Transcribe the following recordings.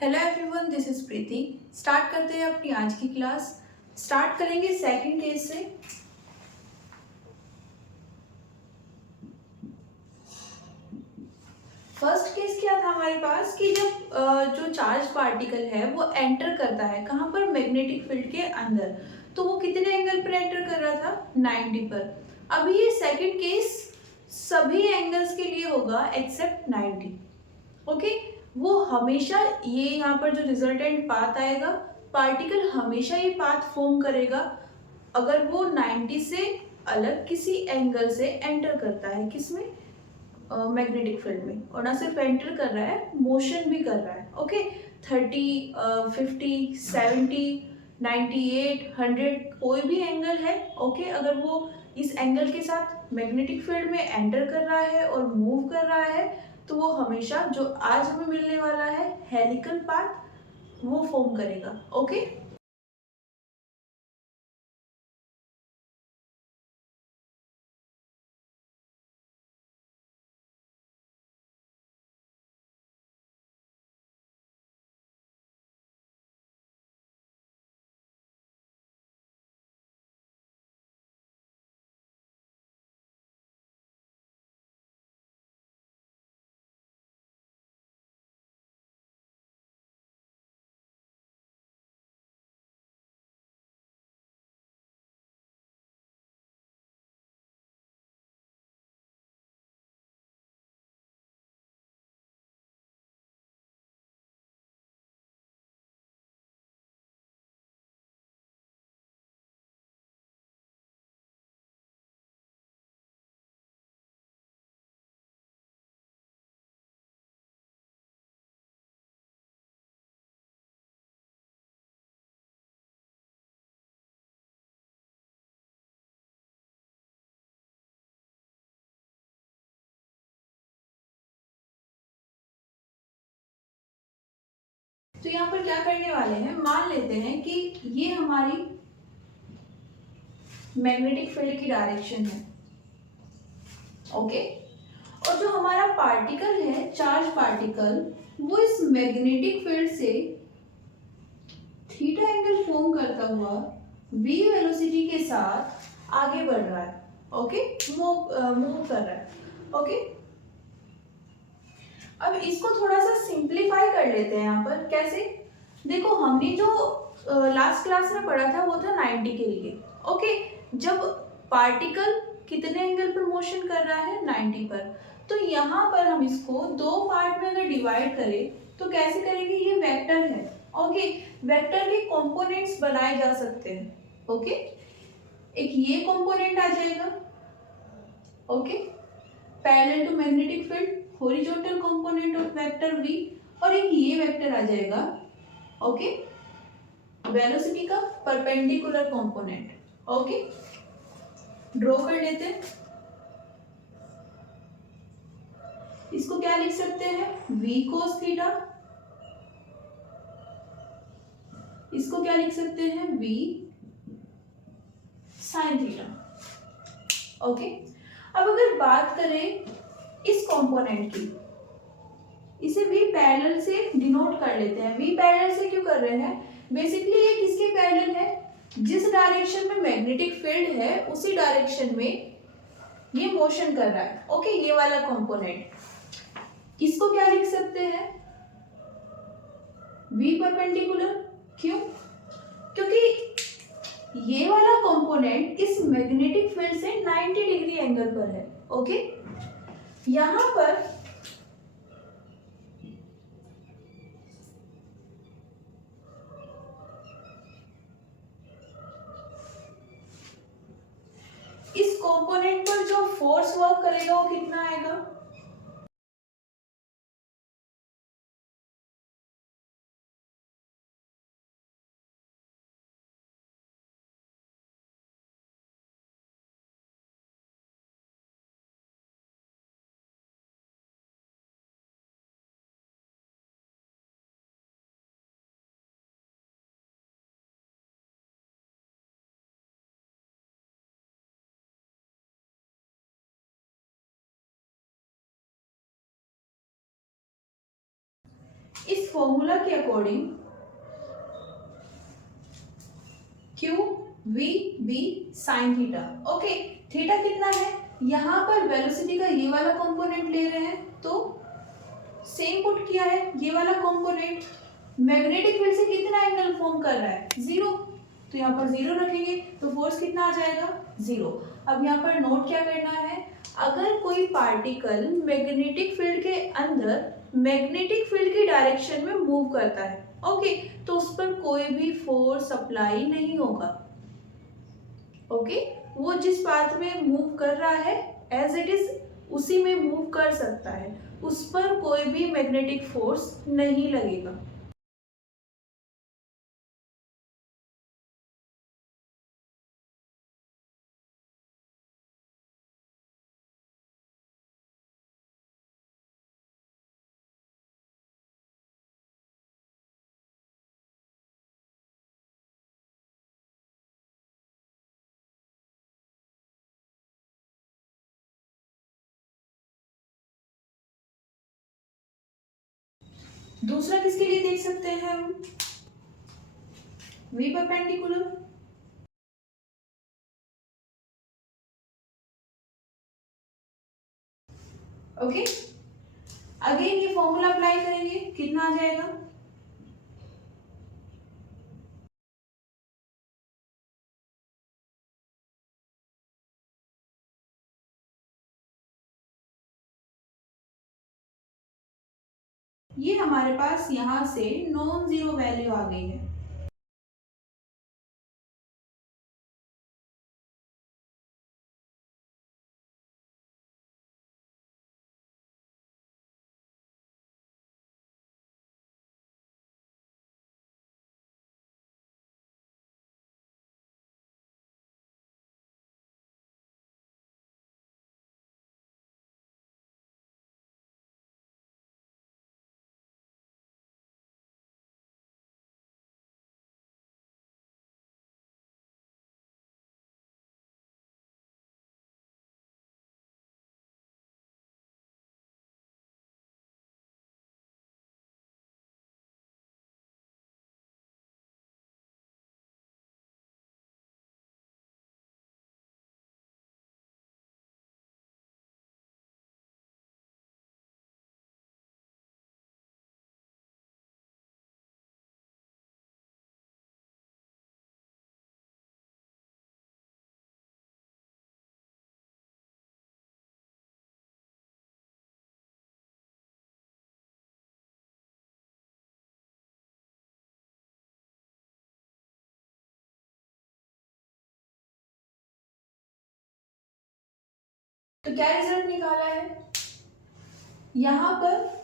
Hello everyone, this is Preeti. Start करते हैं अपनी आज की क्लास। स्टार्ट करेंगे सेकंड केस से। फर्स्ट केस क्या था हमारे पास कि जब जो चार्ज पार्टिकल है वो एंटर करता है कहाँ पर, मैग्नेटिक फील्ड के अंदर, तो वो कितने एंगल पर एंटर कर रहा था, 90 पर। अभी ये सेकंड केस सभी एंगल्स के लिए होगा एक्सेप्ट 90। ओके, वो हमेशा ये यहाँ पर जो रिजल्टेंट पाथ आएगा, पार्टिकल हमेशा ये पाथ फॉर्म करेगा अगर वो 90 से अलग किसी एंगल से एंटर करता है, किसमें, मैग्नेटिक फील्ड में। और ना सिर्फ एंटर कर रहा है, मोशन भी कर रहा है। ओके, 30, 50, 70, 98, 100 कोई भी एंगल है। ओके, अगर वो इस एंगल के साथ मैग्नेटिक फील्ड में एंटर कर रहा है और मूव कर रहा है, तो वो हमेशा जो आज हमें मिलने वाला है हेलिकल पाथ वो फॉर्म करेगा। ओके, तो यहाँ पर क्या करने वाले हैं, मान लेते हैं कि ये हमारी मैग्नेटिक फील्ड की डायरेक्शन है। ओके, और जो हमारा पार्टिकल है, चार्ज पार्टिकल, वो इस मैग्नेटिक फील्ड से थीटा एंगल फॉर्म करता हुआ v वेलोसिटी के साथ आगे बढ़ रहा है। ओके, मूव कर रहा है। ओके, अब इसको थोड़ा सा सिंप्लीफाई कर लेते हैं। यहाँ पर कैसे, देखो हमने जो लास्ट क्लास में पढ़ा था वो था 90 के लिए। ओके, जब पार्टिकल कितने एंगल पर मोशन कर रहा है, 90 पर, तो यहाँ पर हम इसको दो पार्ट में अगर डिवाइड करें तो कैसे करेंगे, ये वेक्टर है। ओके, वेक्टर के कंपोनेंट्स बनाए जा सकते हैं। ओके, एक ये कंपोनेंट आ जाएगा, okay, parallel to magnetic field, horizontal component of vector v, और एक ये वेक्टर आ जाएगा, ओके, वेलोसिटी का परपेंडिकुलर कंपोनेंट। ओके, ड्रॉ कर लेते हैं। इसको क्या लिख सकते हैं, v cos थीटा। इसको क्या लिख सकते हैं, v sin थीटा। ओके, अब अगर बात करें इस कंपोनेंट की, इसे v पैरेलल से डिनोट कर लेते हैं। v पैरेलल से क्यों कर रहे हैं, बेसिकली ये किसके पैरेलल है, जिस डायरेक्शन में मैग्नेटिक फील्ड है उसी डायरेक्शन में ये मोशन कर रहा है। ओके, ये वाला कंपोनेंट, इसको क्या लिख सकते हैं, v परपेंडिकुलर। क्यों, क्योंकि ये वाला कंपोनेंट इस मैग्नेटिक फील्ड से 90 डिग्री एंगल पर है। ओके, यहां पर इस कंपोनेंट पर जो फोर्स वर्क करेगा वो कितना आएगा, इस फॉर्मूला के according q v B sine theta. Okay, theta कितना है, यहाँ पर वेलोसिटी का ये वाला कंपोनेंट ले रहे हैं तो सेम पुट किया है, ये वाला कंपोनेंट मैग्नेटिक फील्ड से कितना एंगल फॉर्म कर रहा है, जीरो, तो यहाँ पर जीरो रखेंगे तो फोर्स कितना आ जाएगा, जीरो। अब यहाँ पर नोट क्या करना है, अगर कोई पार्टिकल मैग्नेटिक फील्ड के अंदर मैग्नेटिक फील्ड की डायरेक्शन में मूव करता है, ओके, तो उस पर कोई भी फोर्स अप्लाई नहीं होगा। ओके, वो जिस पाथ में मूव कर रहा है एज इट इज उसी में मूव कर सकता है, उस पर कोई भी मैग्नेटिक फोर्स नहीं लगेगा। दूसरा किसके लिए देख सकते हैं हम, वी परपेंडिकुलर। ओके, अगेन ये फॉर्मूला अप्लाई करेंगे, कितना आ जाएगा, ये हमारे पास यहाँ से नॉन जीरो वैल्यू आ गई है। तो क्या रिजल्ट निकाला है, यहाँ पर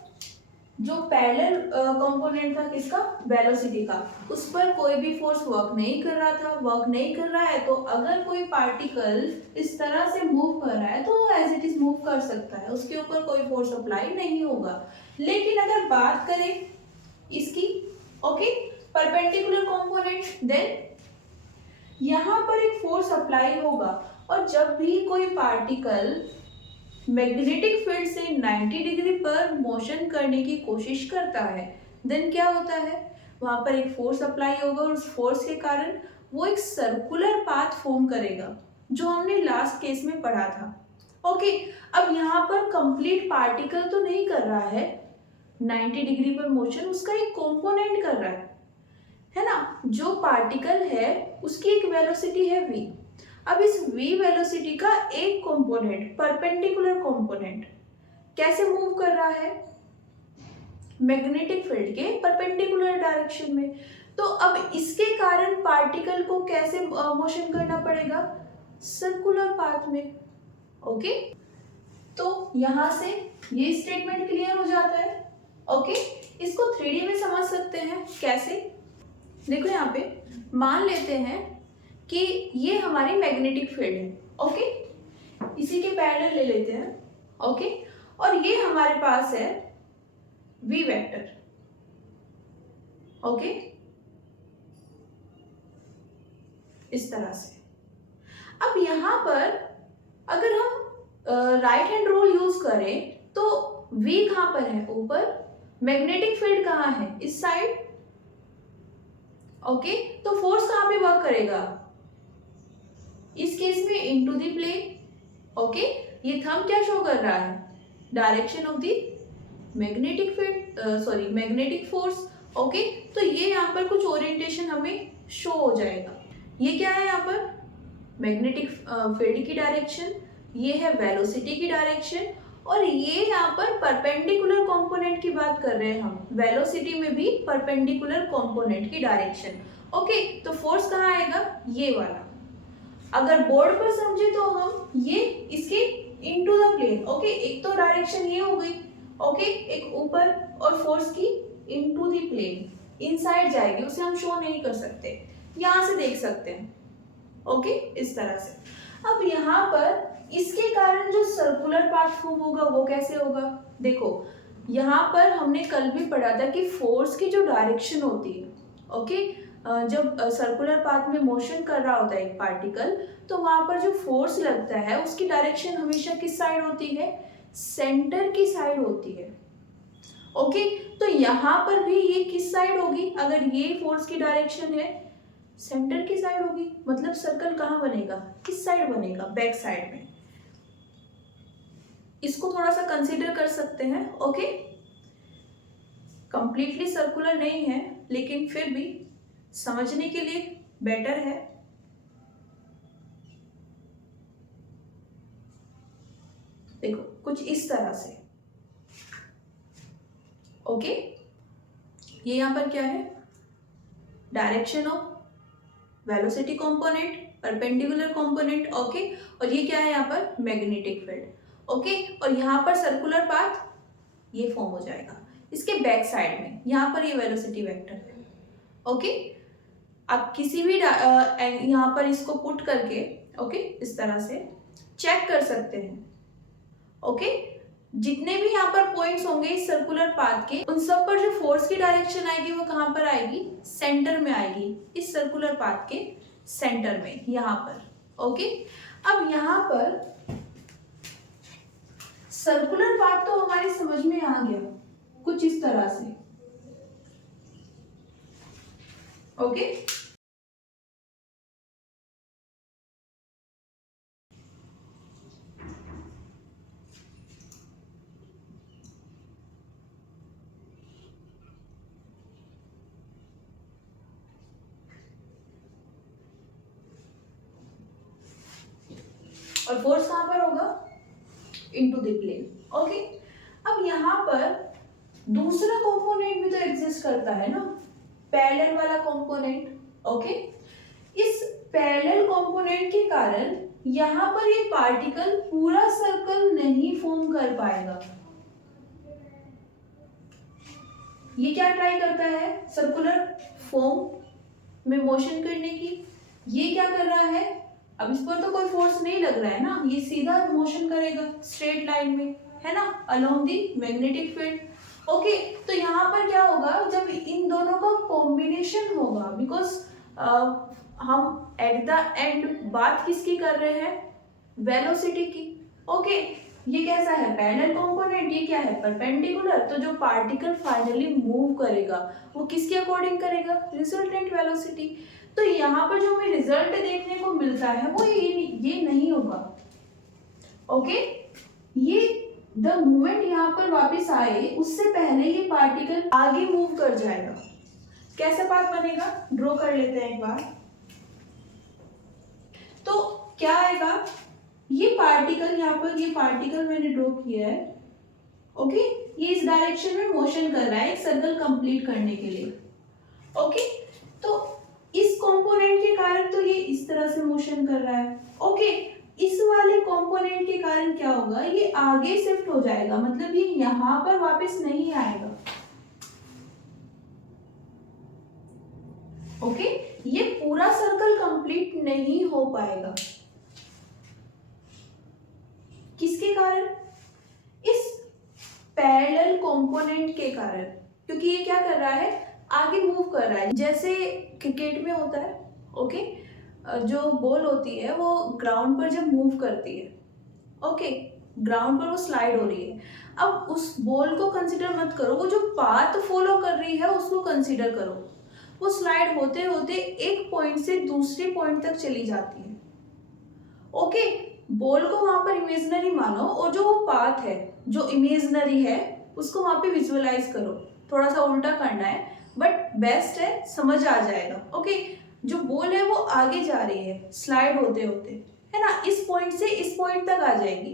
जो पैरेलल कंपोनेंट था किसका, वेलोसिटी का, उस पर कोई भी फोर्स वर्क नहीं कर रहा था, वर्क नहीं कर रहा है, तो अगर कोई पार्टिकल इस तरह से मूव कर रहा है तो एज इट इज मूव कर सकता है, उसके ऊपर कोई फोर्स अप्लाई नहीं होगा। लेकिन अगर बात करें इसकी, ओके, परपेंडिकुलर कंपोनेंट, देन यहाँ पर एक फोर्स अप्लाई होगा, और जब भी कोई पार्टिकल मैग्नेटिक फील्ड से 90 डिग्री पर मोशन करने की कोशिश करता है, देन क्या होता है, वहां पर एक फोर्स अप्लाई होगा और उस फोर्स के कारण वो एक सर्कुलर पाथ फॉर्म करेगा, जो हमने लास्ट केस में पढ़ा था। ओके, अब यहाँ पर कंप्लीट पार्टिकल तो नहीं कर रहा है 90 डिग्री पर मोशन, उसका एक कंपोनेंट कर रहा है ना, जो पार्टिकल है उसकी एक वेलोसिटी है v। अब इस v वेलोसिटी का एक कंपोनेंट, परपेंडिकुलर कंपोनेंट, कैसे मूव कर रहा है, मैग्नेटिक फील्ड के परपेंडिकुलर डायरेक्शन में। तो अब इसके कारण पार्टिकल को कैसे मोशन करना पड़ेगा, सर्कुलर पाथ में। ओके, तो यहां से ये स्टेटमेंट क्लियर हो जाता है। ओके, इसको 3D में समझ सकते हैं, कैसे, देखो यहाँ पे मान लेते हैं कि ये हमारी मैग्नेटिक फील्ड है, ओके, इसी के पैरेलल ले लेते हैं, ओके, और ये हमारे पास है v वेक्टर, ओके, इस तरह से। अब यहाँ पर अगर हम राइट हैंड रूल यूज करें तो v कहाँ पर है, ऊपर, मैग्नेटिक फील्ड कहाँ है, इस साइड। ओके, तो फोर्स कहाँ पे वर्क करेगा, इस केस में इनटू द प्लेन। ओके, ये थंब क्या शो कर रहा है, direction of the magnetic field, sorry magnetic force. Okay, तो ये यहाँ पर कुछ ओरिएंटेशन हमें शो हो जाएगा। ये क्या है यहाँ पर, मैग्नेटिक फील्ड की डायरेक्शन, ये है वेलोसिटी की डायरेक्शन, और ये यहाँ पर परपेंडिकुलर कंपोनेंट की बात कर रहे हैं हम, वेलोसिटी में भी परपेंडिकुलर कंपोनेंट की डायरेक्शन। ओके, तो फोर्स कहाँ आएगा, ये वाला। अगर बोर्ड पर समझे तो हम ये इसके इनटू द प्लेन। ओके, एक तो डायरेक्शन ये हो गई, ओके, एक ऊपर, और फोर्स की इनटू द प्लेन, इनसाइड जाएगी, उसे हम शो नहीं कर सकते, यहाँ से देख सकते हैं। ओके, इस तरह से। अब यहाँ पर इसके कारण जो सर्कुलर पाथ फॉर्म होगा वो कैसे होगा, देखो यहाँ पर हमने कल भी पढ़ा था कि फोर्स की जो डायरेक्शन होती है, ओके, जब सर्कुलर पाथ में मोशन कर रहा होता है एक पार्टिकल, तो वहां पर जो फोर्स लगता है उसकी डायरेक्शन हमेशा किस साइड होती है, सेंटर की साइड होती है। ओके, तो यहाँ पर भी ये किस साइड होगी, अगर ये फोर्स की डायरेक्शन है सेंटर की साइड होगी, मतलब सर्कल कहाँ बनेगा, किस साइड बनेगा, बैक साइड में। इसको थोड़ा सा कंसीडर कर सकते हैं। ओके, कंप्लीटली सर्कुलर नहीं है लेकिन फिर भी समझने के लिए बेटर है। देखो कुछ इस तरह से। ओके, ये यहां पर क्या है, direction of velocity component, perpendicular component. Okay, और ये क्या है यहाँ पर, मैग्नेटिक फील्ड। ओके, और यहाँ पर सर्कुलर पाथ ये फॉर्म हो जाएगा इसके बैक साइड में, यहाँ पर ये वेलोसिटी वेक्टर है। ओके, आप किसी भी यहाँ पर इसको पुट करके, ओके, इस तरह से चेक कर सकते हैं। ओके, जितने भी यहाँ पर पॉइंट्स होंगे इस सर्कुलर पाथ के, उन सब पर जो फोर्स की डायरेक्शन आएगी वो कहाँ पर आएगी, सेंटर में आएगी, इस सर्कुलर पाथ के सेंटर में, यहाँ पर। ओके, अब यहाँ पर सर्कुलर पाथ तो हमारी समझ में आ गया कुछ इस तरह से। ओके, और फोर्स कहां पर होगा, इनटू द प्लेन। ओके, अब यहाँ पर दूसरा कंपोनेंट भी तो एग्जिस्ट करता है ना, पैरेलल वाला कंपोनेंट। ओके, इस पैरेलल कंपोनेंट के कारण यहाँ पर ये पार्टिकल पूरा सर्कल नहीं फॉर्म कर पाएगा। ये क्या ट्राई करता है, सर्कुलर फॉर्म में मोशन करने की, ये क्या कर रहा है, अब इस पर तो कोई फोर्स नहीं लग रहा है ना, ये सीधा मोशन करेगा स्ट्रेट लाइन में, है ना, along the magnetic field. Okay, तो यहाँ पर क्या होगा, जब इन दोनों का कॉम्बिनेशन होगा, बिकॉज हम एट द एंड बात किसकी कर रहे हैं, वेलोसिटी की। ओके, ये कैसा है, पैरेलल कंपोनेंट, ये क्या है, परपेंडिकुलर, तो जो पार्टिकल फाइनली मूव करेगा वो किसके अकॉर्डिंग करेगा, रिजल्टेंट वेलोसिटी। तो यहाँ पर जो हमें रिजल्ट देखने को मिलता है वो ये नहीं होगा। ओके, ये द मोमेंट यहाँ पर वापस आए उससे पहले ये पार्टिकल आगे मूव कर जाएगा। कैसा पाथ बनेगा, ड्रॉ कर लेते हैं एक बार। तो क्या आएगा, ये पार्टिकल, यहाँ पर ये पार्टिकल मैंने ड्रॉ किया है। ओके, ये इस डायरेक्शन में मोशन कर रहा है एक सर्कल कंप्लीट करने के लिए। ओके, तो इस कंपोनेंट के कारण तो ये इस तरह से मोशन कर रहा है। ओके, इस वाले कंपोनेंट के कारण क्या होगा, ये आगे शिफ्ट हो जाएगा, मतलब ये यहां पर वापस नहीं आएगा। ओके, ये पूरा सर्कल कंप्लीट नहीं हो पाएगा। किसके कारण, इस पैरेलल कंपोनेंट के कारण, क्योंकि ये क्या कर रहा है, आगे मूव कर रहा है। जैसे क्रिकेट में होता है, ओके, जो बॉल होती है वो ग्राउंड पर जब मूव करती है, ओके, ग्राउंड पर वो स्लाइड हो रही है। अब उस बॉल को कंसिडर मत करो, वो जो पाथ फॉलो कर रही है उसको कंसिडर करो। वो स्लाइड होते होते एक पॉइंट से दूसरे पॉइंट तक चली जाती है। ओके, बॉल को वहां पर इमेजिनरी मानो और जो वो पाथ है जो इमेजिनरी है उसको वहां पे विजुअलाइज करो। थोड़ा सा उल्टा करना है बट बेस्ट है, समझ आ जाएगा। ओके, जो बॉल है वो आगे जा रही है स्लाइड होते होते, है ना, इस पॉइंट से इस पॉइंट तक आ जाएगी।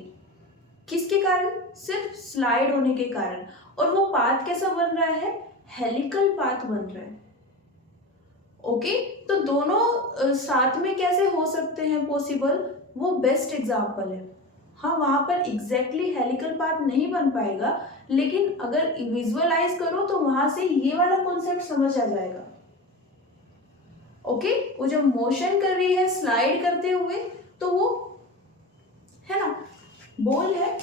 किसके कारण? सिर्फ स्लाइड होने के कारण। और वो पाथ कैसा बन रहा है? हेलिकल पाथ बन रहा है। ओके, तो दोनों साथ में कैसे हो सकते हैं पॉसिबल? वो बेस्ट एग्जाम्पल है। हाँ, वहां पर एग्जैक्टली हेलिकल पाथ नहीं बन पाएगा, लेकिन अगर विजुअलाइज करो तो वहां से ये वाला कॉन्सेप्ट समझ आ जाएगा। ओके, वो जब मोशन कर रही है स्लाइड करते हुए तो वो, है ना, बॉल है,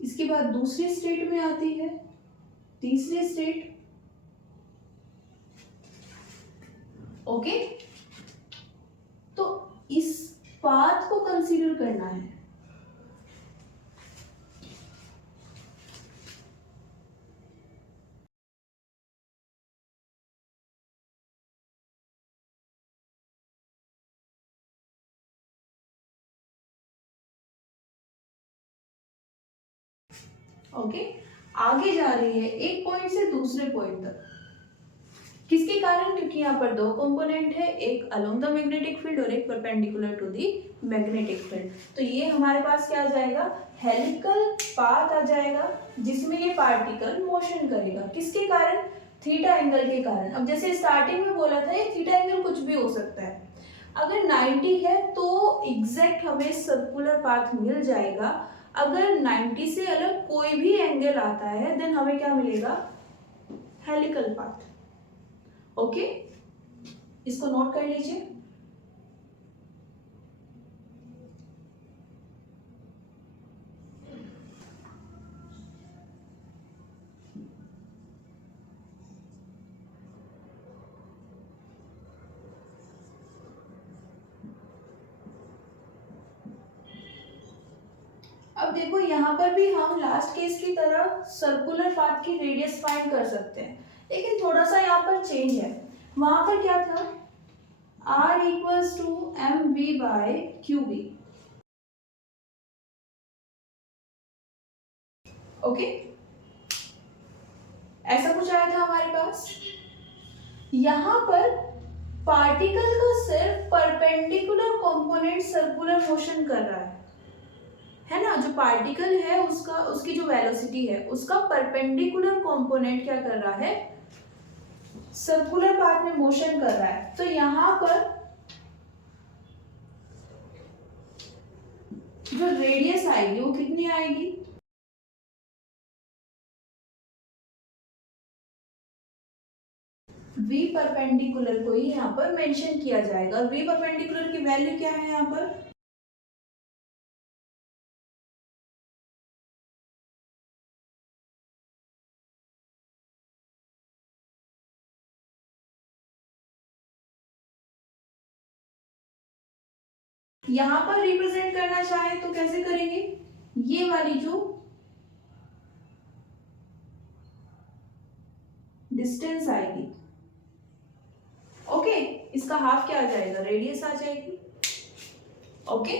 इसके बाद दूसरी स्टेट में आती है, तीसरी स्टेट। ओके, तो इस पाथ को कंसीडर करना है। ओके, आगे जा रही है एक पॉइंट से दूसरे पॉइंट तक। किसके कारण? क्योंकि यहाँ पर दो कंपोनेंट है, एक अलोंग द मैग्नेटिक फील्ड और एक perpendicular to the magnetic field. तो ये हमारे पास क्या आ जाएगा? हेलिकल पाथ आ जाएगा, जिसमें ये पार्टिकल मोशन करेगा। किसके कारण? थीटा एंगल के कारण। अब जैसे स्टार्टिंग में बोला था ये थीटा एंगल कुछ भी हो सकता है। अगर 90 है तो एग्जैक्ट हमें सर्कुलर पाथ मिल जाएगा। अगर 90 से अलग कोई भी एंगल आता है देन हमें क्या मिलेगा? Helical path. ओके, इसको नोट कर लीजिए। अब देखो यहाँ पर भी हम लास्ट केस की तरह सर्कुलर पाथ की रेडियस फाइंड कर सकते हैं, लेकिन थोड़ा सा यहाँ पर चेंज है। वहां पर क्या था? R equals to m B by Q B. Okay, ऐसा कुछ आया था हमारे पास। यहाँ पर पार्टिकल का सिर्फ परपेंडिकुलर कंपोनेंट सर्कुलर मोशन कर रहा है ना। जो पार्टिकल है उसका, उसकी जो वेलोसिटी है उसका परपेंडिकुलर कंपोनेंट क्या कर रहा है? सर्कुलर पाथ में मोशन कर रहा है। तो यहां पर जो रेडियस आएगी वो कितनी आएगी? v परपेंडिकुलर को ही यहाँ पर मेंशन किया जाएगा। v परपेंडिकुलर की वैल्यू क्या है यहाँ पर? यहाँ पर रिप्रेजेंट करना चाहे तो कैसे करेंगे? ये वाली जो डिस्टेंस आएगी, ओके, इसका हाफ क्या आ जाएगा? रेडियस आ जाएगी। ओके,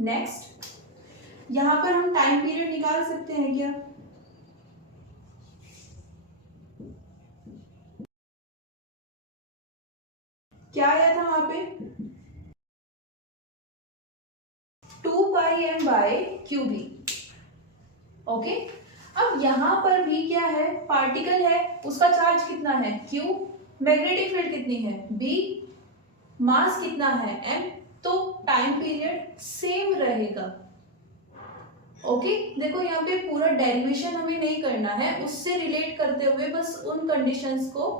नेक्स्ट, यहां पर हम टाइम पीरियड निकाल सकते हैं क्या? क्या आया था वहां पे? 2 pi M by Q B. Okay, अब यहां पर भी क्या है? पार्टिकल है, उसका चार्ज कितना है? क्यू, मैग्नेटिक फील्ड कितनी है? बी, मास कितना है? एम, तो टाइम पीरियड सेम रहेगा। ओके, देखो यहाँ पे पूरा डेरिवेशन हमें नहीं करना है, उससे रिलेट करते हुए बस उन कंडीशंस को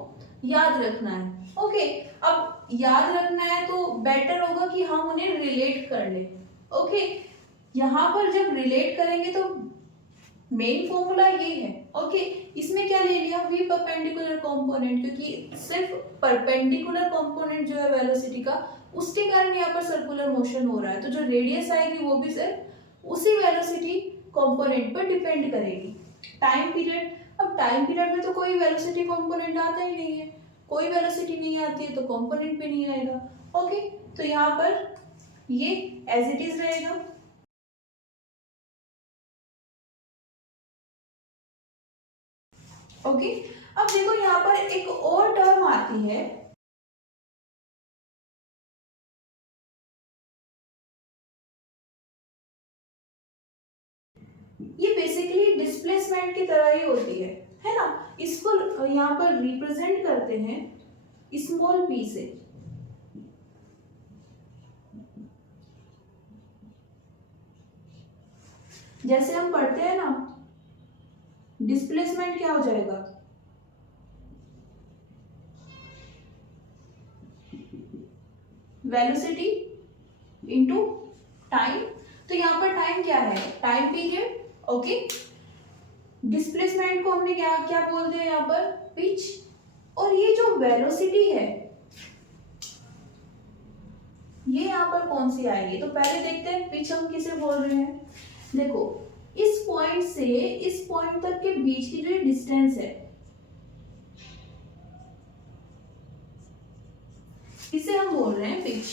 याद रखना है। ओके, अब याद रखना है तो बेटर होगा कि हम उन्हें रिलेट कर लें। ओके, यहाँ पर जब रिलेट करेंगे तो मेन फॉर्मूला ये है। ओके, इसमें क्या ले लिया, v परपेंडिकुलर कंपोनेंट, क्योंकि सिर्फ परपेंडिकुलर कंपोनेंट जो है वेलोसिटी का, उसके कारण यहाँ पर सर्कुलर मोशन हो रहा है, तो जो रेडियस आएगी वो भी सिर्फ उसी वेलोसिटी कंपोनेंट पर डिपेंड करेगी। टाइम पीरियड, अब टाइम पीरियड में तो कोई वेलोसिटी कंपोनेंट आता ही नहीं है, कोई वेलोसिटी नहीं आती है तो कंपोनेंट भी नहीं आएगा। ओके, तो यहाँ पर ये एज इट इज रहेगा। ओके, अब देखो यहाँ पर एक और टर्म आती है, ये बेसिकली डिस्प्लेसमेंट की तरह ही होती है ना। इसको यहाँ पर रिप्रेजेंट करते हैं स्मॉल p से। जैसे हम पढ़ते हैं ना, डिस्प्लेसमेंट क्या हो जाएगा, वेलोसिटी इनटू टाइम। तो यहाँ पर टाइम क्या है, टाइम पीरियड। ओके, डिस्प्लेसमेंट को हमने क्या क्या बोलते हैं यहाँ पर, पिच। और ये जो वेलोसिटी है ये यहाँ पर कौन सी आएगी, तो पहले देखते हैं पिच हम किसे बोल रहे हैं। देखो, इस पॉइंट से इस पॉइंट तक के बीच की जो डिस्टेंस है इसे हम बोल रहे हैं पिच।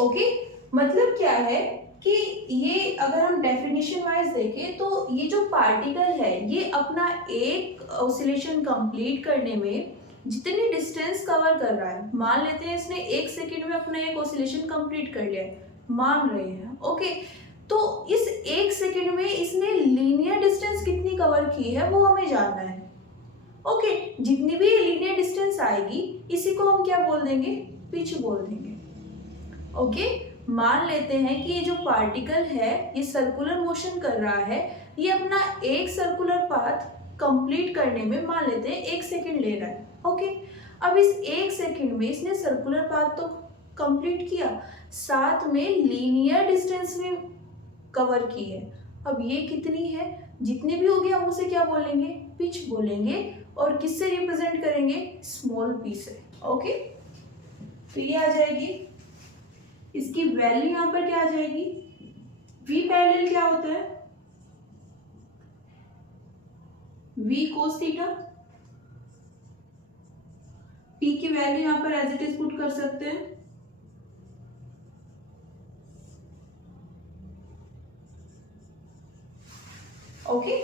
ओके, मतलब क्या है कि ये अगर हम डेफिनेशन वाइज देखें तो ये जो पार्टिकल है ये अपना एक ऑसिलेशन कंप्लीट करने में जितनी डिस्टेंस कवर कर रहा है, मान लेते हैं इसने 1 सेकंड में अपना एक ऑसिलेशन कंप्लीट कर लिया है, मान रहे हैं। ओके, तो इस 1 सेकंड में इसने लीनियर डिस्टेंस कितनी कवर की है वो हमें जानना है। ओके, जितनी भी लीनियर डिस्टेंस आएगी इसी को हम क्या बोल देंगे, पिच बोल देंगे। ओके, मान लेते हैं कि ये जो पार्टिकल है ये सर्कुलर मोशन कर रहा है, ये अपना एक सर्कुलर पाथ कंप्लीट करने में मान लेते हैं 1 सेकंड ले रहा है। ओके, अब इस 1 सेकंड में इसने सर्कुलर पाथ तो कंप्लीट किया, साथ में लीनियर डिस्टेंस भी कवर की है। अब ये कितनी है, जितनी भी होगी हम उसे क्या बोलेंगे, पिच बोलेंगे। और किससे रिप्रेजेंट करेंगे, स्मॉल p से। ओके, तो ये आ जाएगी, इसकी वैल्यू यहाँ पर क्या आ जाएगी, v पैरेलल क्या होता है, v cos थीटा। p की वैल्यू यहाँ पर एज इट इज पुट कर सकते हैं, ओके।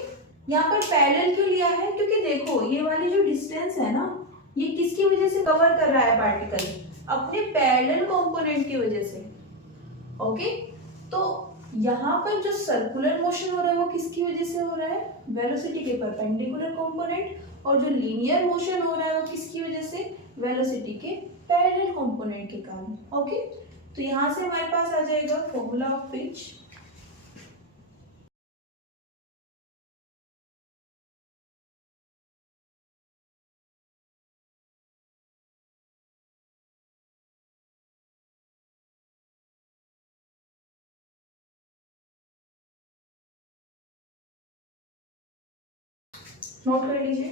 यहाँ पर पैरेलल क्यों लिया है, क्योंकि देखो ये वाली जो डिस्टेंस है ना, ये किसकी वजह से कवर कर रहा है पार्टिकल, अपने पैरेलल कंपोनेंट की वजह से। ओके, तो यहाँ पर जो सर्कुलर मोशन हो रहा है वो किसकी वजह से हो रहा है, वेलोसिटी के परपेंडिकुलर कंपोनेंट। और जो लीनियर मोशन हो रहा है वो किसकी वजह से, वेलोसिटी के पैरेलल कंपोनेंट के कारण। ओके, तो यहाँ से हमारे पास आ जाएगा फॉर्मूला ऑफ पिच। नोट कर लीजिए।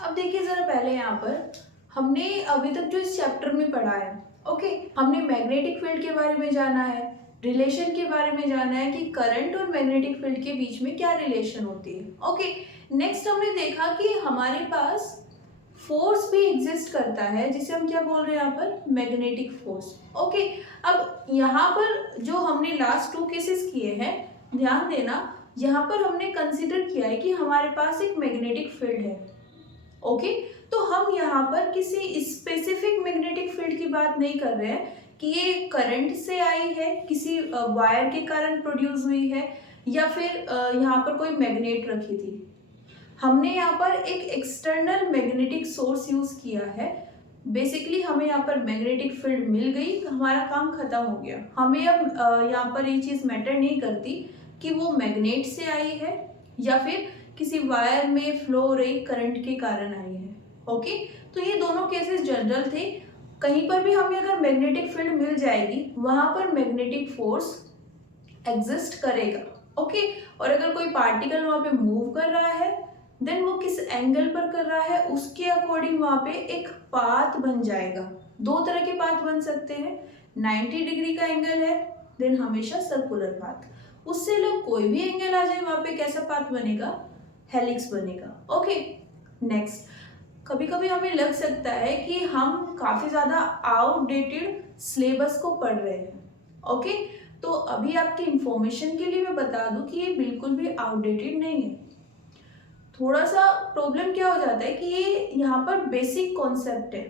अब देखिए जरा, पहले यहाँ पर हमने अभी तक जो इस चैप्टर में पढ़ा है, ओके, हमने मैग्नेटिक फील्ड के बारे में जाना है, रिलेशन के बारे में जाना है कि करंट और मैग्नेटिक फील्ड के बीच में क्या रिलेशन होती है। ओके, नेक्स्ट हमने देखा कि हमारे पास फोर्स भी एग्जिस्ट करता है जिसे हम क्या बोल रहे हैं यहाँ पर, मैग्नेटिक फोर्स। ओके, अब यहाँ पर जो हमने लास्ट 2 केसेस किए हैं, ध्यान देना, यहाँ पर हमने कंसिडर किया है कि हमारे पास एक मैग्नेटिक फील्ड है। ओके, तो हम यहाँ पर किसी स्पेसिफिक मैग्नेटिक फील्ड की बात नहीं कर रहे हैं कि ये करंट से आई है, किसी वायर के कारण प्रोड्यूस हुई है, या फिर यहाँ पर कोई मैग्नेट रखी थी। हमने यहाँ पर एक एक्सटर्नल मैग्नेटिक सोर्स यूज किया है। बेसिकली हमें यहाँ पर मैग्नेटिक फील्ड मिल गई, हमारा काम खत्म हो गया। हमें अब यहाँ पर ये चीज़ मैटर नहीं करती कि वो मैग्नेट से आई है या फिर किसी वायर में फ्लो हो रही करंट के कारण आई है। ओके, तो ये दोनों केसेस जनरल थे। कहीं पर भी हमें अगर मैग्नेटिक फील्ड मिल जाएगी वहां पर मैग्नेटिक फोर्स एग्जिस्ट करेगा। ओके, और अगर कोई पार्टिकल वहां पे मूव कर रहा है देन वो किस एंगल पर कर रहा है उसके अकॉर्डिंग वहां पे एक पाथ बन जाएगा। दो तरह के पाथ बन सकते हैं, 90 डिग्री का एंगल है देन हमेशा सर्कुलर पाथ, उससे लोग कोई भी एंगल आ जाए वहां पे कैसा पाथ बनेगा, हेलिक्स बनेगा। ओके, नेक्स्ट, कभी कभी हमें लग सकता है कि हम काफी ज्यादा आउटडेटेड सिलेबस को पढ़ रहे हैं। ओके, तो अभी आपके इंफॉर्मेशन के लिए मैं बता दूं कि ये बिल्कुल भी आउटडेटेड नहीं है। थोड़ा सा प्रॉब्लम क्या हो जाता है कि ये यहाँ पर बेसिक कॉन्सेप्ट है।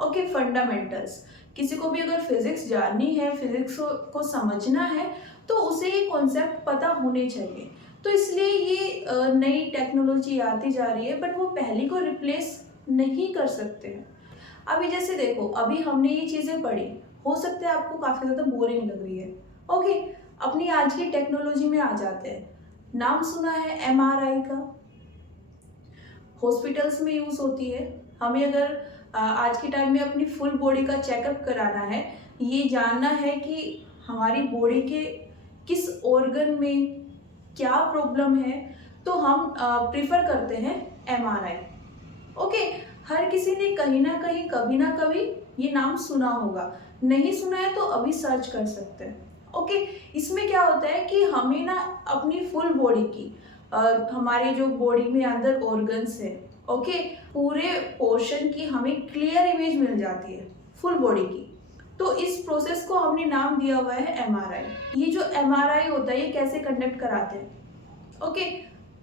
ओके, फंडामेंटल्स, किसी को भी अगर फिजिक्स जाननी है, फिजिक्स को समझना है तो उसे ये कॉन्सेप्ट पता होने चाहिए। तो इसलिए ये नई टेक्नोलॉजी आती जा रही है बट वो पहली को रिप्लेस नहीं कर सकते हैं। अभी जैसे देखो, अभी हमने ये चीज़ें पढ़ी, हो सकता है आपको काफ़ी ज़्यादा बोरिंग लग रही है। ओके, अपनी आज की टेक्नोलॉजी में आ जाते हैं। नाम सुना है एमआरआई का, हॉस्पिटल्स में यूज़ होती है। हमें अगर आज के टाइम में अपनी फुल बॉडी का चेकअप कराना है, ये जानना है कि हमारी बॉडी के किस ऑर्गन में क्या प्रॉब्लम है, तो हम प्रिफर करते हैं एमआरआई। ओके, हर किसी ने कहीं ना कहीं कभी ना कभी ये नाम सुना होगा, नहीं सुना है तो अभी सर्च कर सकते हैं। ओके, इसमें क्या होता है कि हमें ना अपनी फुल बॉडी की हमारे जो बॉडी में अंदर ऑर्गन्स है, ओके, पूरे पोर्शन की हमें क्लियर इमेज मिल जाती है फुल बॉडी की। तो इस प्रोसेस को हमने नाम दिया हुआ है एमआरआई। ये जो एमआरआई होता है ये कैसे कंडक्ट कराते हैं, ओके,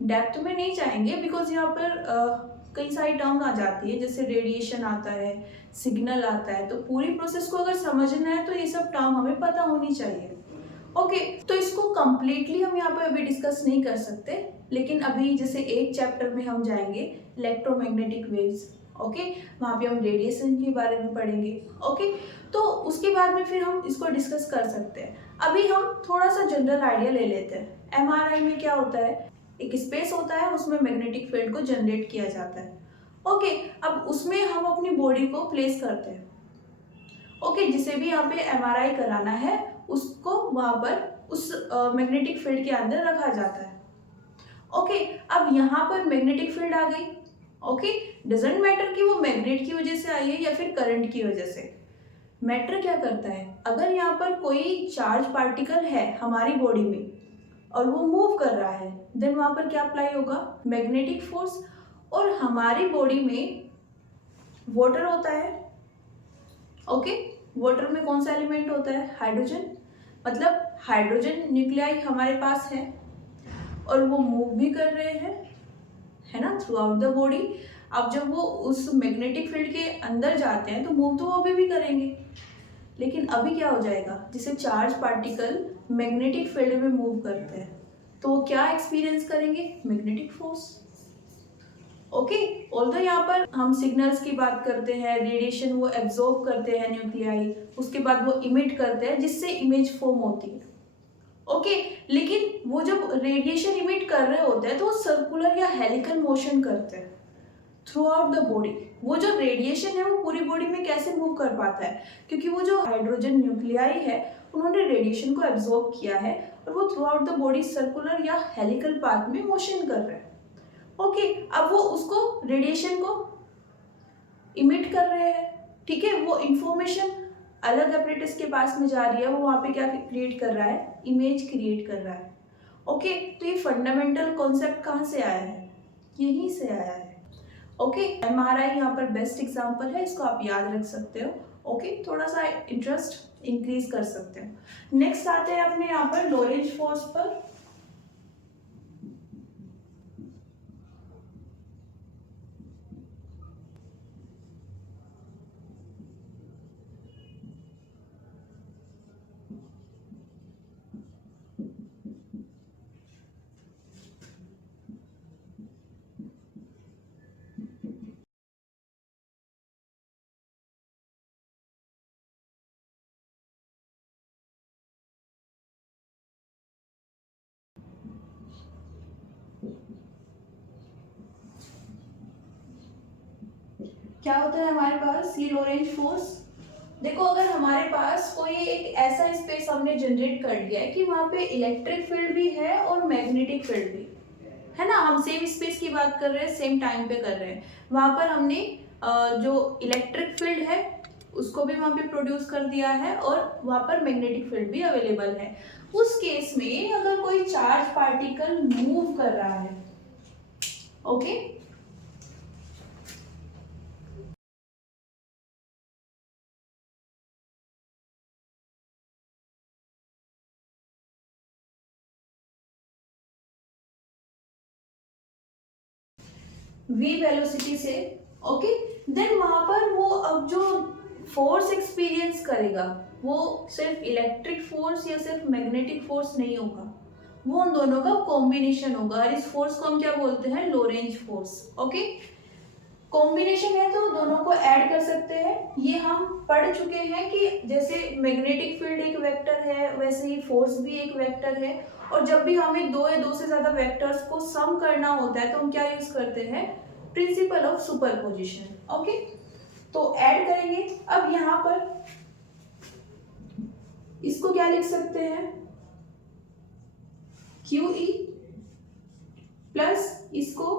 डेप्थ में नहीं जाएंगे बिकॉज यहाँ पर कई सारी टर्म आ जाती है, जैसे रेडिएशन आता है, सिग्नल आता है, तो पूरी प्रोसेस को अगर समझना है तो ये सब टर्म हमें पता होनी चाहिए। ओके, तो इसको कंप्लीटली हम यहाँ पे अभी डिस्कस नहीं कर सकते, लेकिन अभी जैसे एक चैप्टर में हम जाएंगे इलेक्ट्रोमैग्नेटिक वेव्स। ओके, वहाँ पे हम रेडिएशन के बारे में पढ़ेंगे। ओके, तो उसके बाद में फिर हम इसको डिस्कस कर सकते हैं। अभी हम थोड़ा सा जनरल आइडिया ले लेते हैं। एमआरआई में क्या होता है, एक स्पेस होता है उसमें मैग्नेटिक फील्ड को जनरेट किया जाता है। ओके, अब उसमें हम अपनी बॉडी को प्लेस करते हैं। ओके, जिसे भी यहाँ पे एमआरआई कराना है उसको वहां पर उस मैग्नेटिक फील्ड के अंदर रखा जाता है। ओके, अब यहाँ पर मैग्नेटिक फील्ड आ गई। ओके, डजेंट मैटर कि वो मैग्नेट की वजह से आई है या फिर करंट की वजह से, मैटर क्या करता है, अगर यहाँ पर कोई चार्ज पार्टिकल है हमारी बॉडी में और वो मूव कर रहा है देन वहां पर क्या अप्लाई होगा, मैग्नेटिक फोर्स। और हमारी बॉडी में वाटर होता है। ओके, वाटर में कौन सा एलिमेंट होता है, हाइड्रोजन, मतलब हाइड्रोजन न्यूक्लियाई हमारे पास है और वो मूव भी कर रहे हैं, है ना, थ्रू आउट द बॉडी। अब जब वो उस मैग्नेटिक फील्ड के अंदर जाते हैं तो मूव तो वो भी करेंगे, लेकिन अभी क्या हो जाएगा, जिसे चार्ज पार्टिकल मैग्नेटिक फील्ड में मूव करते हैं तो वो क्या एक्सपीरियंस करेंगे, मैग्नेटिक फोर्स। ओके, ऑल्दो यहाँ पर हम सिग्नल्स की बात करते हैं, रेडिएशन वो एब्जॉर्ब करते हैं न्यूक्लियाई, उसके बाद वो इमिट करते हैं जिससे इमेज फॉर्म होती है। ओके, लेकिन वो जब रेडिएशन इमिट कर रहे होते हैं तो वो सर्कुलर या हेलिकल मोशन करते हैं थ्रू आउट द बॉडी। वो जो रेडिएशन है वो पूरी बॉडी में कैसे मूव कर पाता है, क्योंकि वो जो हाइड्रोजन न्यूक्लियाई है उन्होंने रेडिएशन को एब्जॉर्ब किया है और वो through out the body circular या हेलिकल पाथ में मोशन कर रहे हैं। ओके, अब वो उसको रेडिएशन को इमिट कर रहे हैं, ठीक है, वो इंफॉर्मेशन अलग एपरेटस के पास में जा रही है, वो वहाँ पे क्या क्रिएट कर रहा है, इमेज क्रिएट कर रहा है। ओके, तो ये फंडामेंटल कॉन्सेप्ट कहाँ से आया है, यहीं से आया है। ओके, एमआरआई यहाँ पर बेस्ट एग्जांपल है, इसको आप याद रख सकते हो। ओके, थोड़ा सा इंटरेस्ट इंक्रीज कर सकते हो। नेक्स्ट आते हैं अपने यहाँ पर लोरेंज फोर्स पर। क्या होता है हमारे पास, ये लोरेंज फोर्स देखो अगर हमारे पास कोई एक ऐसा स्पेस हमने जनरेट कर लिया है कि वहाँ पे इलेक्ट्रिक फील्ड भी है और मैग्नेटिक फील्ड भी है ना, हम सेम स्पेस की बात कर रहे हैं, सेम टाइम पे कर रहे हैं, वहाँ पर हमने जो इलेक्ट्रिक फील्ड है उसको भी वहाँ पे प्रोड्यूस कर दिया है और वहाँ पर मैग्नेटिक फील्ड भी अवेलेबल है। उस केस में अगर कोई चार्ज पार्टिकल मूव कर रहा है, ओके, v वेलोसिटी से, ओके, देन वहां पर वो अब जो फोर्स एक्सपीरियंस करेगा वो सिर्फ इलेक्ट्रिक फोर्स या सिर्फ मैग्नेटिक फोर्स नहीं होगा, वो उन दोनों का कॉम्बिनेशन होगा और इस फोर्स को हम क्या बोलते हैं, लोरेंज फोर्स। ओके, कॉम्बिनेशन है तो दोनों को ऐड कर सकते हैं। ये हम पढ़ चुके हैं कि जैसे मैग्नेटिक फील्ड एक वेक्टर है वैसे ही फोर्स भी एक वेक्टर है, और जब भी हमें दो या दो से ज्यादा वेक्टर्स को सम करना होता है तो हम क्या यूज करते हैं, प्रिंसिपल ऑफ सुपरपोजिशन। ओके, तो ऐड करेंगे। अब यहाँ पर इसको क्या लिख सकते हैं, QE प्लस इसको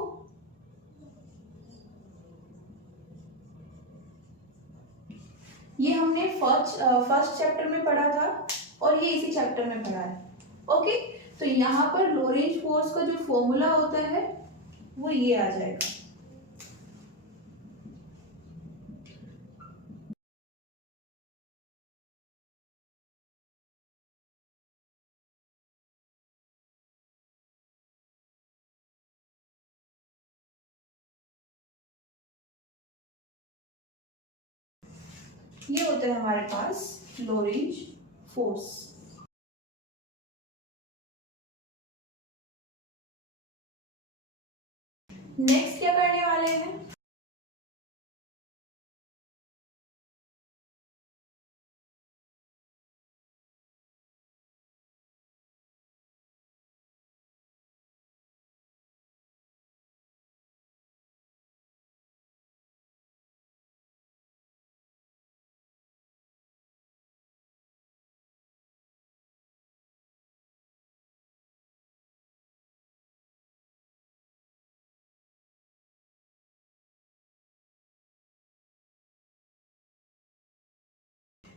ये हमने फर्स्ट चैप्टर में पढ़ा था और ये इसी चैप्टर में पढ़ा है। ओके, तो यहाँ पर लोरेंज फोर्स का जो फॉर्मूला होता है वो ये आ जाएगा। ये होता है हमारे पास लोरेंज फोर्स। नेक्स्ट क्या करने वाले हैं,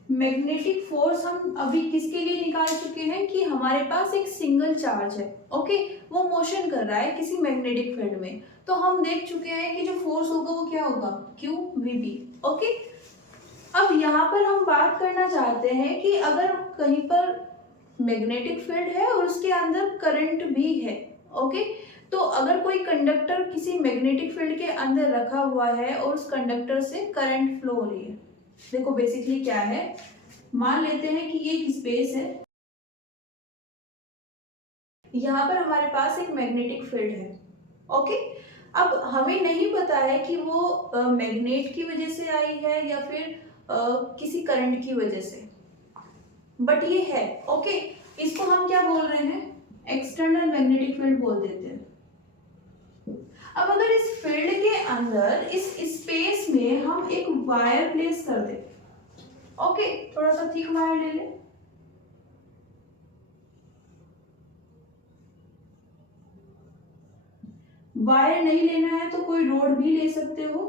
मैग्नेटिक फोर्स हम अभी किसके लिए निकाल चुके हैं कि हमारे पास एक सिंगल चार्ज है, ओके, वो मोशन कर रहा है किसी मैग्नेटिक फील्ड में, तो हम देख चुके हैं कि जो फोर्स होगा वो क्या होगा, QVB। ओके, अब यहाँ पर हम बात करना चाहते हैं कि अगर कहीं पर मैग्नेटिक फील्ड है और उसके अंदर करंट भी है, ओके, तो अगर कोई कंडक्टर किसी मैग्नेटिक फील्ड के अंदर रखा हुआ है और उस कंडक्टर से करंट फ्लो हो रही है, देखो बेसिकली क्या है, मान लेते हैं कि ये एक स्पेस है, यहाँ पर हमारे पास एक मैग्नेटिक फील्ड है, ओके, अब हमें नहीं पता है कि वो मैग्नेट की वजह से आई है या फिर किसी करंट की वजह से, बट ये है, ओके, इसको हम क्या बोल रहे हैं, एक्सटर्नल मैग्नेटिक फील्ड बोल देते हैं। अब अगर इस फील्ड के अंदर इस स्पेस में हम एक वायर प्लेस कर दें, ओके, थोड़ा सा थिक वायर ले लें, वायर नहीं लेना है तो कोई रोड भी ले सकते हो।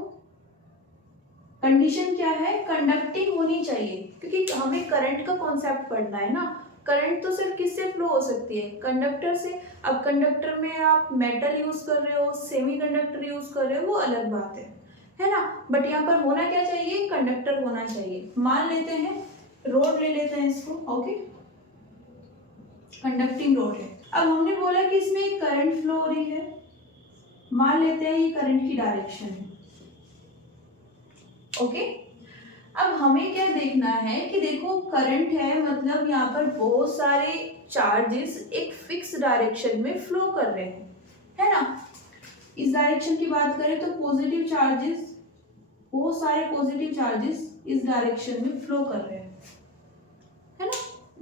कंडीशन क्या है, कंडक्टिंग होनी चाहिए, क्योंकि हमें करंट का कॉन्सेप्ट पढ़ना है ना, करंट तो सिर्फ किससे फ्लो हो सकती है, कंडक्टर से। अब कंडक्टर में आप मेटल यूज कर रहे हो, सेमीकंडक्टर यूज कर रहे हो, वो अलग बात है ना, बट यहाँ पर होना क्या चाहिए, कंडक्टर होना चाहिए। मान लेते हैं रोड ले लेते हैं इसको, ओके, कंडक्टिंग रोड है। अब हमने बोला कि इसमें एक करंट फ्लो हो रही है, मान लेते हैं ये करंट की डायरेक्शन है, ओके, अब हमें क्या देखना है कि देखो करंट है, मतलब यहाँ पर बहुत सारे चार्जेस एक फिक्स डायरेक्शन में फ्लो कर रहे हैं, है ना। इस डायरेक्शन की बात करें तो पॉजिटिव चार्जेस, बहुत सारे पॉजिटिव चार्जेस इस डायरेक्शन में फ्लो कर रहे हैं, है ना।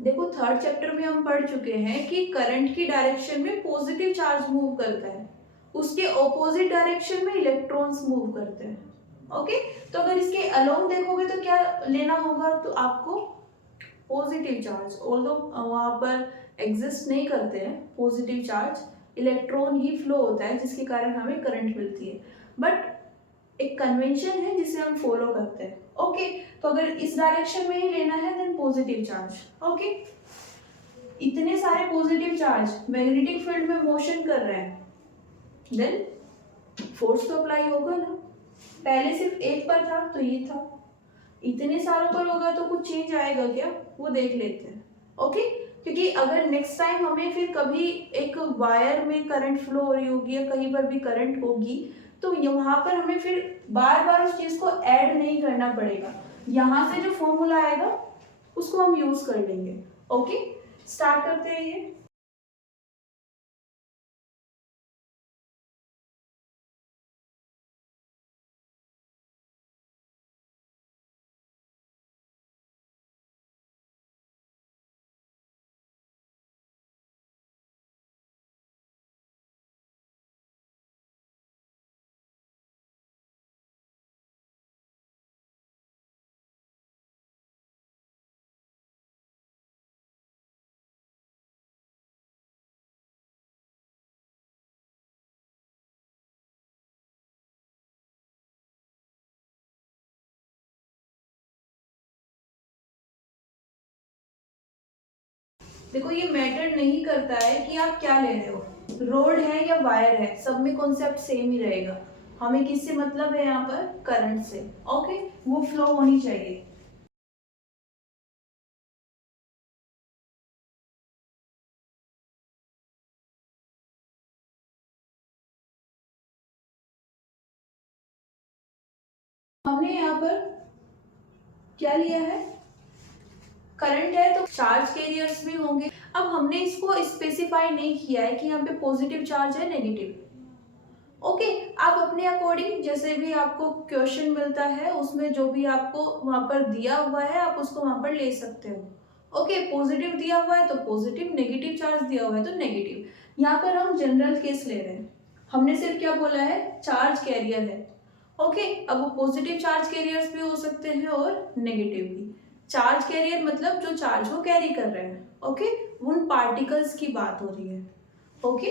देखो थर्ड चैप्टर में हम पढ़ चुके हैं कि करंट की डायरेक्शन में पॉजिटिव चार्ज मूव करता है, उसके ऑपोजिट डायरेक्शन में इलेक्ट्रॉन्स मूव करते हैं, ओके, तो अगर इसके अलोंग देखोगे तो क्या लेना होगा, तो आपको पॉजिटिव चार्ज, ऑल्दो वहाँ पर एग्जिस्ट नहीं करते हैं पॉजिटिव चार्ज, इलेक्ट्रॉन ही फ्लो होता है जिसके कारण हमें करंट मिलती है, बट एक कन्वेंशन है जिसे हम फॉलो करते हैं। ओके, तो अगर इस डायरेक्शन में ही लेना है देन पॉजिटिव चार्ज। ओके, इतने सारे पॉजिटिव चार्ज मैग्नेटिक फील्ड में मोशन कर रहे हैं, देन फोर्स तो अप्लाई होगा ना। पहले सिर्फ एक पर था तो ये था, इतने सालों पर होगा तो कुछ चेंज आएगा क्या, वो देख लेते हैं। ओके, क्योंकि अगर नेक्स्ट टाइम हमें फिर कभी एक वायर में करंट फ्लो हो रही होगी या कहीं पर भी करंट होगी, तो वहां पर हमें फिर बार बार उस चीज को ऐड नहीं करना पड़ेगा, यहाँ से जो फॉर्मूला आएगा उसको हम यूज कर लेंगे। ओके, स्टार्ट करते हैं ये। देखो ये मैटर नहीं करता है कि आप क्या ले रहे हो, रोड है या वायर है, सब में कॉन्सेप्ट सेम ही रहेगा। हमें किससे मतलब है यहाँ पर, करंट से। ओके, वो फ्लो होनी चाहिए। हमने यहाँ पर क्या लिया है, करंट है तो चार्ज कैरियर्स भी होंगे। अब हमने इसको स्पेसिफाई नहीं किया है कि यहाँ पे पॉजिटिव चार्ज है नेगेटिव। ओके, आप अपने अकॉर्डिंग जैसे भी आपको क्वेश्चन मिलता है उसमें जो भी आपको वहां पर दिया हुआ है आप उसको वहां पर ले सकते हो। ओके, पॉजिटिव दिया हुआ है तो पॉजिटिव, नेगेटिव चार्ज दिया हुआ है तो नेगेटिव। यहाँ पर हम जनरल केस ले रहे हैं, हमने सिर्फ क्या बोला है, चार्ज कैरियर है। ओके, अब वो पॉजिटिव चार्ज कैरियर्स भी हो सकते हैं और नेगेटिव भी। चार्ज कैरियर मतलब जो चार्ज को कैरी कर रहे हैं। ओके, उन पार्टिकल्स की बात हो रही है। ओके,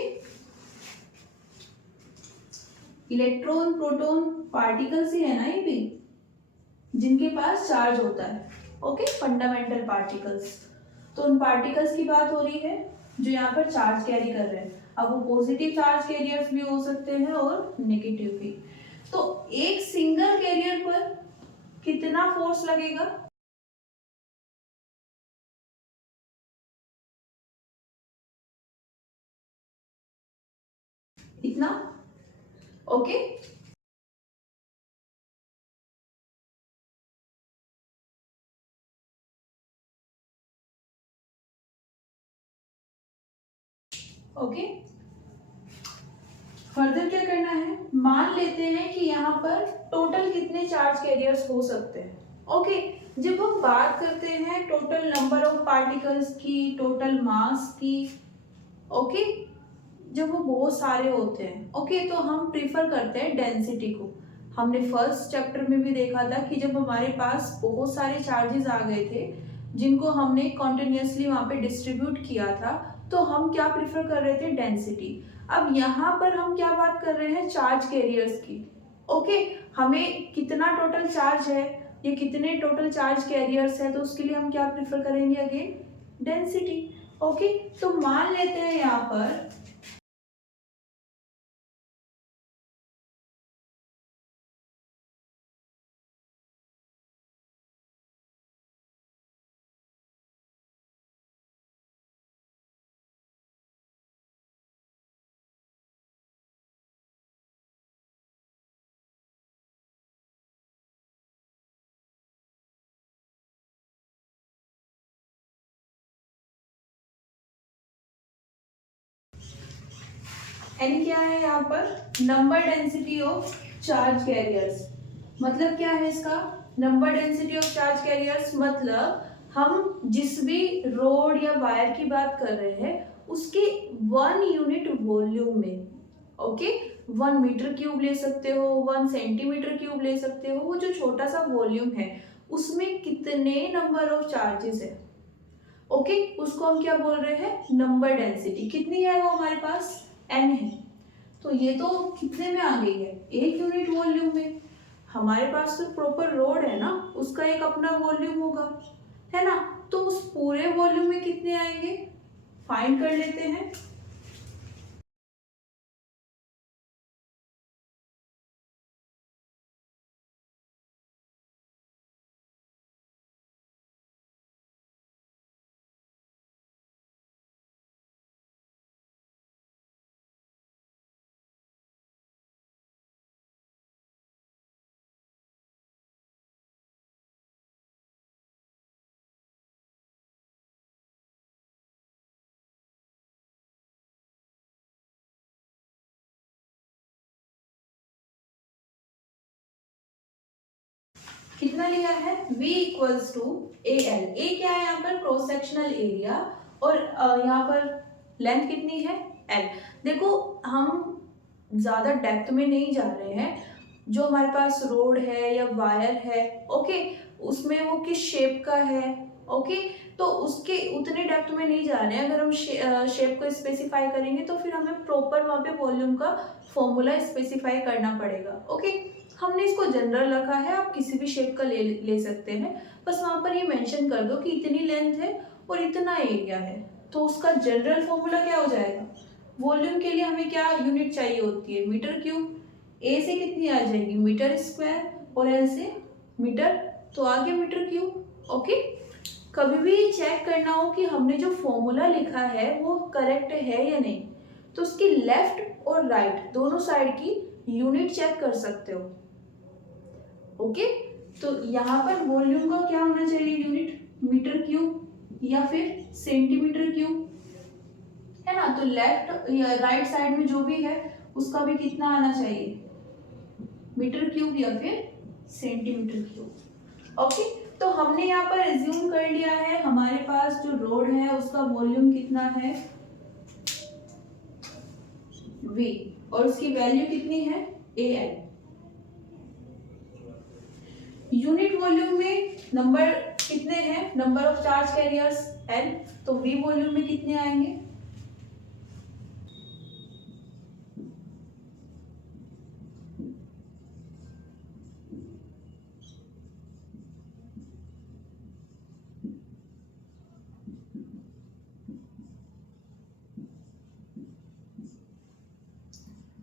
इलेक्ट्रॉन प्रोटॉन पार्टिकल्स ही है ना ये भी, जिनके पास चार्ज होता है। ओके, फंडामेंटल पार्टिकल्स, तो उन पार्टिकल्स की बात हो रही है जो यहाँ पर चार्ज कैरी कर रहे हैं। अब वो पॉजिटिव चार्ज कैरियर्स भी हो सकते हैं और नेगेटिव भी। तो एक सिंगल कैरियर पर कितना फोर्स लगेगा, इतना। ओके, ओके, फर्दर क्या करना है, मान लेते हैं कि यहाँ पर टोटल कितने चार्ज कैरियर्स हो सकते हैं। ओके, जब हम बात करते हैं टोटल नंबर ऑफ पार्टिकल्स की, टोटल मास की, ओके, जब वो बहुत सारे होते हैं, ओके, तो हम प्रीफर करते हैं डेंसिटी को। हमने फर्स्ट चैप्टर में भी देखा था कि जब हमारे पास बहुत सारे चार्जेस आ गए थे जिनको हमने कॉन्टिन्यूसली वहाँ पे डिस्ट्रीब्यूट किया था, तो हम क्या प्रीफर कर रहे थे, डेंसिटी। अब यहाँ पर हम क्या बात कर रहे हैं, चार्ज कैरियर्स की। ओके, हमें कितना टोटल चार्ज है, ये कितने टोटल चार्ज कैरियर्स है, तो उसके लिए हम क्या प्रीफर करेंगे, अगेन डेंसिटी। ओके, तो मान लेते हैं यहाँ पर एन क्या है यहाँ पर, number density of charge carriers. मतलब क्या है इसका, number density of charge carriers मतलब हम जिस भी रोड या वायर की बात कर रहे हैं उसके 1 यूनिट वॉल्यूम में ओके, 1 मीटर क्यूब ले सकते हो, 1 सेंटीमीटर क्यूब ले सकते हो। वो जो छोटा सा वॉल्यूम है उसमें कितने नंबर ऑफ चार्जेस है, ओके, उसको हम क्या बोल रहे हैं, नंबर डेंसिटी। कितनी है वो हमारे पास, n है। तो ये तो कितने में आ गई है, 1 यूनिट वॉल्यूम में। हमारे पास तो प्रॉपर रोड है ना, उसका एक अपना वॉल्यूम होगा, है ना। तो उस पूरे वॉल्यूम में कितने आएंगे, फाइंड कर लेते हैं। कितना लिया है, V equals to A L. A क्या है यहाँ पर, क्रॉस सेक्शनल एरिया, और यहाँ पर लेंथ कितनी है, L। देखो हम ज़्यादा डेप्थ में नहीं जा रहे हैं, जो हमारे पास रोड है या वायर है, ओके, उसमें वो किस शेप का है, ओके, तो उसके उतने डेप्थ में नहीं जा रहे हैं। अगर हम शेप को स्पेसिफाई करेंगे तो फिर हमें प्रॉपर वहाँ पे वॉल्यूम का फॉर्मूला स्पेसिफाई करना पड़ेगा, ओके। हमने इसको जनरल रखा है, आप किसी भी शेप का ले सकते हैं, बस वहाँ पर ये मेंशन कर दो कि इतनी लेंथ है और इतना एरिया है, तो उसका जनरल फॉर्मूला क्या हो जाएगा। वॉल्यूम के लिए हमें क्या यूनिट चाहिए होती है, मीटर क्यूब। ए से कितनी आ जाएगी, मीटर स्क्वायर, और एल से मीटर, तो आ गया मीटर क्यूब, ओके। कभी भी चेक करना हो कि हमने जो फॉर्मूला लिखा है वो करेक्ट है या नहीं, तो उसकी लेफ्ट और राइट दोनों साइड की यूनिट चेक कर सकते हो, ओके। तो यहाँ पर वॉल्यूम का क्या होना चाहिए यूनिट, मीटर क्यूब या फिर सेंटीमीटर क्यूब, है ना। तो लेफ्ट या राइट साइड में जो भी है उसका भी कितना आना चाहिए, मीटर क्यूब या फिर सेंटीमीटर क्यूब, ओके। तो हमने यहाँ पर एज्यूम कर लिया है हमारे पास जो रोड है उसका वॉल्यूम कितना है, V, और उसकी वैल्यू कितनी है, AL। यूनिट वॉल्यूम में नंबर कितने हैं, number of charge carriers L, तो V वॉल्यूम में कितने आएंगे,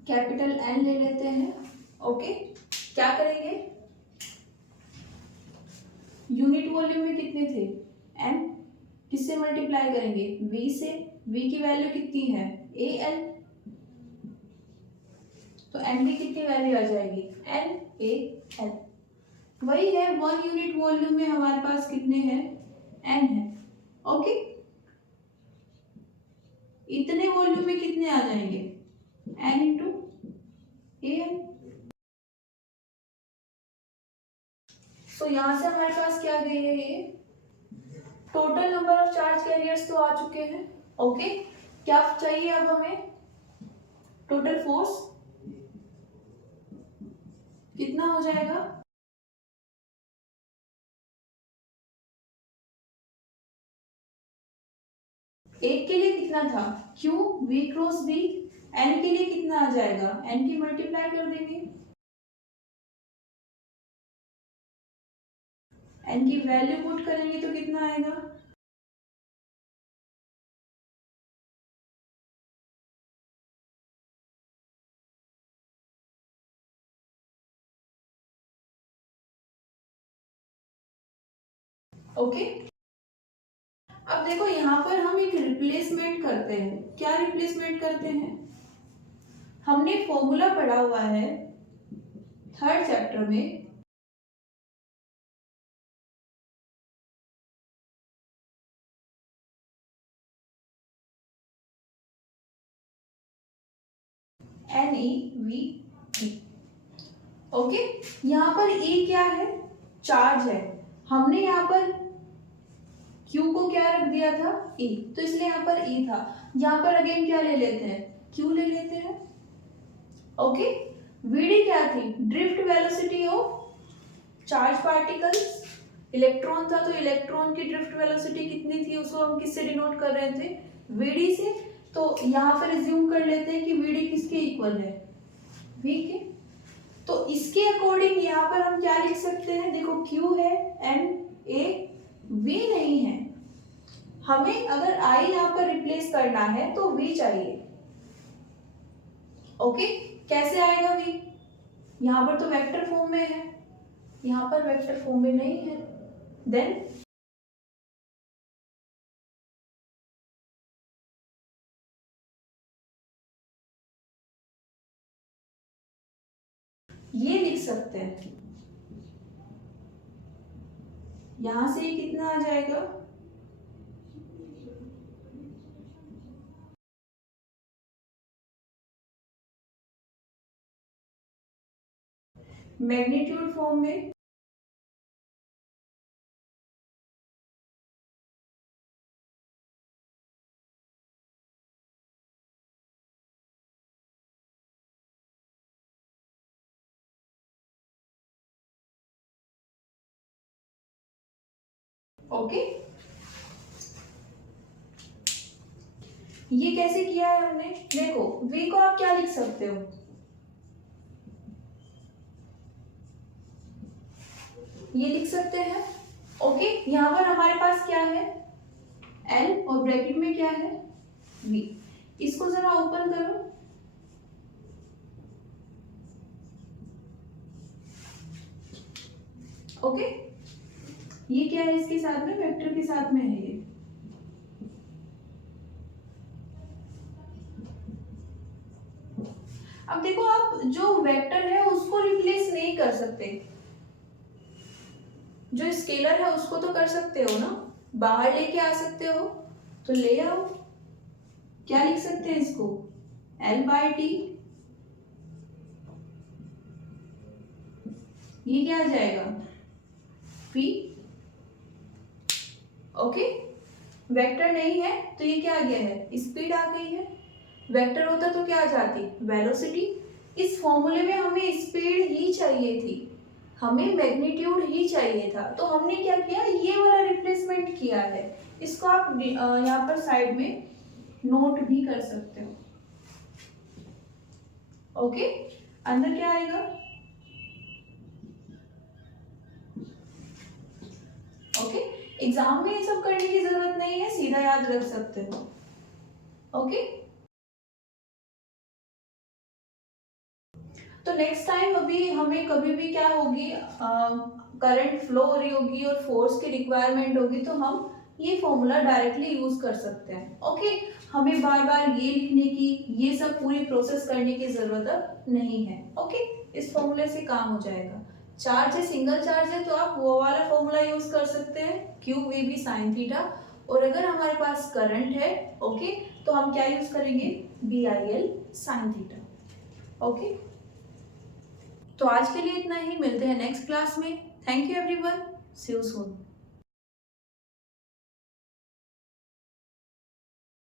कैपिटल N ले लेते हैं, ओके। क्या करेंगे, यूनिट वॉल्यूम में कितने थे, N, किससे मल्टीप्लाई करेंगे, V से। V की वैल्यू कितनी है, AL, तो N की कितनी वैल्यू आ जाएगी, NaL। वही है, 1 यूनिट वॉल्यूम में हमारे पास कितने हैं, N है, ओके। इतने वॉल्यूम में कितने आ जाएंगे, N इंटू AL। तो यहां से हमारे पास क्या गई है, ये total number of charge carriers तो आ चुके हैं, ओके। क्या चाहिए अब हमें, टोटल फोर्स कितना हो जाएगा, एक के लिए कितना था, Q, V cross V। N के लिए कितना आ जाएगा, N की मल्टीप्लाई कर देंगे, N की वैल्यू पुट करेंगे तो कितना आएगा, ओके। अब देखो यहाँ पर हम एक रिप्लेसमेंट करते हैं, क्या रिप्लेसमेंट करते हैं, हमने फॉर्मूला पढ़ा हुआ है थर्ड चैप्टर में, NeV, ओके। यहाँ पर E क्या है, चार्ज है, हमने यहाँ पर Q को क्या रख दिया था, E, तो इसलिए यहाँ पर E था। यहाँ पर अगेन क्या ले लेते हैं, Q ले लेते हैं, ओके, वीडी क्या थी? Drift velocity of charge particles. Electron था तो इलेक्ट्रॉन की ड्रिफ्ट वेलोसिटी कितनी थी, उसको हम किससे डिनोट कर रहे थे? वीडी से। तो यहाँ पर रिज्यूम कर लेते हैं कि वीडी किसके इक्वल है? वी के। तो इसके अकॉर्डिंग यहाँ पर हम क्या लिख सकते हैं? देखो Q है एन ए, V नहीं है। हमें अगर I यहाँ पर रिप्लेस करना है तो V चाहिए। ओके, कैसे आएगा V? यहाँ पर तो वेक्टर फॉर्म में है, यहाँ पर वेक्टर फॉर्म में नहीं है। देन ये लिख सकते हैं, यहां से ये कितना आ जाएगा? मैग्नीट्यूड फॉर्म में। ओके, ये कैसे किया है हमने? देखो V को आप क्या लिख सकते हो? ये लिख सकते हैं। ओके, यहाँ पर हमारे पास क्या है? L और ब्रैकेट में क्या है? V। इसको जरा ओपन करो। ओके, ये क्या है? इसके साथ में वेक्टर के साथ में है ये। अब देखो, आप जो वेक्टर है उसको रिप्लेस नहीं कर सकते, जो स्केलर है उसको तो कर सकते हो ना, बाहर लेके आ सकते हो, तो ले आओ। क्या लिख सकते हैं इसको? L/T। ये क्या आ जाएगा? P। ओके, वेक्टर नहीं है तो ये क्या आ गया है? स्पीड आ गई है। वेक्टर होता तो क्या आ जाती? वेलोसिटी। इस फॉर्मूले में हमें स्पीड ही चाहिए थी, हमें मैग्नीट्यूड ही चाहिए था, तो हमने क्या किया? ये वाला रिप्लेसमेंट किया है। इसको आप यहाँ पर साइड में नोट भी कर सकते हो। ओके, अंदर क्या आएगा? ओके, एग्जाम में ये सब करने की जरूरत नहीं है, सीधा याद रख सकते हो। ओके, तो नेक्स्ट टाइम अभी हमें कभी भी क्या होगी, करंट फ्लो हो रही होगी और फोर्स की रिक्वायरमेंट होगी, तो हम ये फॉर्मूला डायरेक्टली यूज कर सकते हैं। ओके, हमें बार बार ये लिखने की, ये सब पूरी प्रोसेस करने की जरूरत नहीं है। ओके, इस फॉर्मूले से काम हो जाएगा। चार्ज है, सिंगल चार्ज है, तो आप वो वाला फॉर्मूला यूज कर सकते हैं, QVB sin थीटा। और अगर हमारे पास करंट है, ओके, तो हम क्या यूज करेंगे? BIL sin theta. ओके, तो आज के लिए इतना ही, मिलते हैं नेक्स्ट क्लास में। Thank you everyone, see you soon.